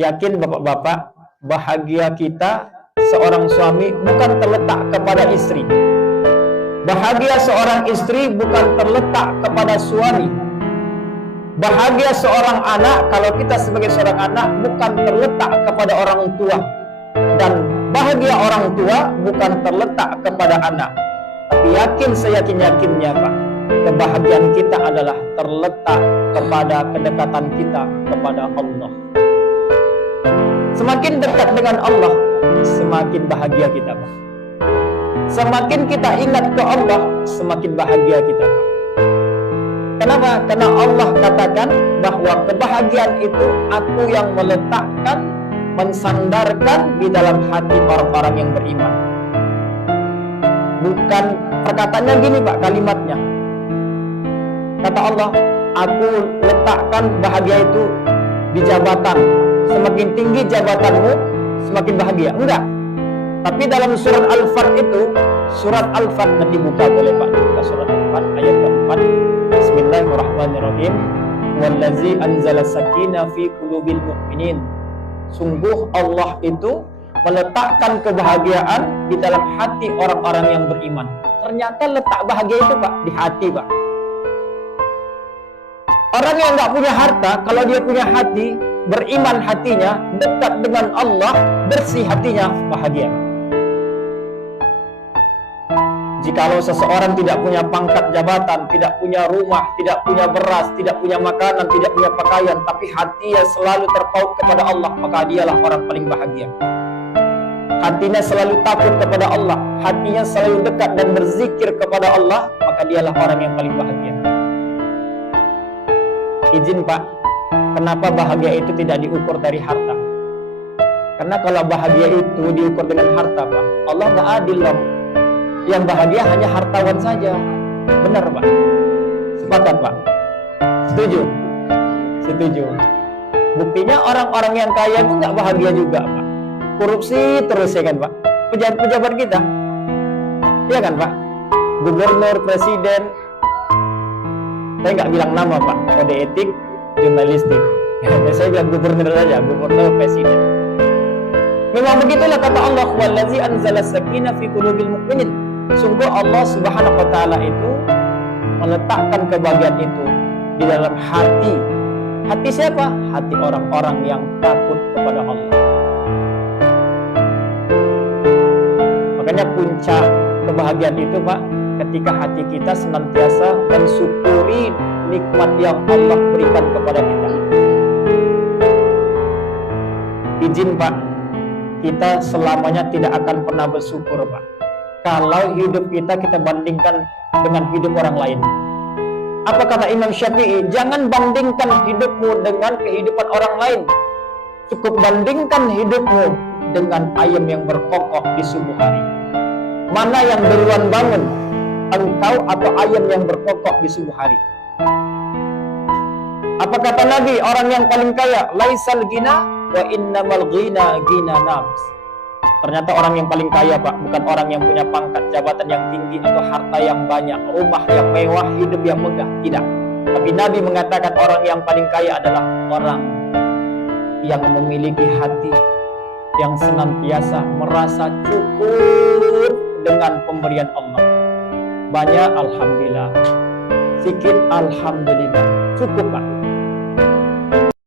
Yakin bapak-bapak, bahagia kita seorang suami bukan terletak kepada istri. Bahagia seorang istri bukan terletak kepada suami. Bahagia seorang anak, kalau kita sebagai seorang anak, bukan terletak kepada orang tua. Dan bahagia orang tua bukan terletak kepada anak. Tapi yakin, seyakin-yakinnya Pak, kebahagiaan kita adalah terletak kepada kedekatan kita kepada Allah. Semakin dekat dengan Allah, semakin bahagia kita Pak. Semakin kita ingat ke Allah, semakin bahagia kita Pak. Kenapa? Karena Allah katakan bahwa kebahagiaan itu aku yang meletakkan, mensandarkan di dalam hati orang-orang yang beriman. Bukan perkataannya gini Pak, kalimatnya. Kata Allah, aku letakkan bahagia itu di jabatan. Semakin tinggi jabatanmu, semakin bahagia. Enggak. Tapi dalam surat Al-Fat itu, surat Al-Fat nanti buka boleh Pak, buka surat Al-Fat ayat keempat. Bismillahirrahmanirrahim. Wallazi anzala sakinah fi qulubil mu'minin. Sungguh Allah itu meletakkan kebahagiaan di dalam hati orang-orang yang beriman. Ternyata letak bahagia itu Pak di hati Pak. Orang yang nggak punya harta, kalau dia punya hati, beriman hatinya, dekat dengan Allah, bersih hatinya, bahagia. Jikalau seseorang tidak punya pangkat jabatan, tidak punya rumah, tidak punya beras, tidak punya makanan, tidak punya pakaian, tapi hatinya selalu terpaut kepada Allah, maka dialah orang paling bahagia. Hatinya selalu takut kepada Allah, hatinya selalu dekat dan berzikir kepada Allah, maka dialah orang yang paling bahagia. Izin Pak, kenapa bahagia itu tidak diukur dari harta? Karena kalau bahagia itu diukur dengan harta Pak, Allah nggak adil loh. Yang bahagia hanya hartawan saja. Benar Pak? Sepakat Pak? Setuju? Setuju. Buktinya orang-orang yang kaya itu nggak bahagia juga Pak. Korupsi terus ya kan Pak? Pejabat-pejabat kita, ya kan Pak? Gubernur, presiden. Saya nggak bilang nama Pak, kode etik jurnalistik. Saya bilang gubernur saja, gubernur, presiden. Memang begitulah kata Allah, wallazi anzala sakinah fi qulubil mu'minin. Sungguh Allah Subhanahu wa taala itu meletakkan kebahagiaan itu di dalam hati. Hati siapa? Hati orang-orang yang takut kepada Allah. Makanya puncak kebahagiaan itu Pak, ketika hati kita senantiasa mensyukuri nikmat yang Allah berikan kepada kita. Izin Pak, kita selamanya tidak akan pernah bersyukur Pak, kalau hidup kita bandingkan dengan hidup orang lain. Apa kata Imam Syafi'i? Jangan bandingkan hidupmu dengan kehidupan orang lain. Cukup bandingkan hidupmu dengan ayam yang berkokok di subuh hari. Mana yang duluan bangun, engkau atau ayam yang berkokok di subuh hari? Apa kata Nabi? Orang yang paling kaya, laisal ghina wa innamal ghina ghina nafs. Ternyata orang yang paling kaya Pak, bukan orang yang punya pangkat jabatan yang tinggi atau harta yang banyak, rumah yang mewah, hidup yang megah. Tidak. Tapi Nabi mengatakan orang yang paling kaya adalah orang yang memiliki hati yang senantiasa merasa cukup dengan pemberian Allah. Banyak alhamdulillah, sedikit alhamdulillah, cukup Pak.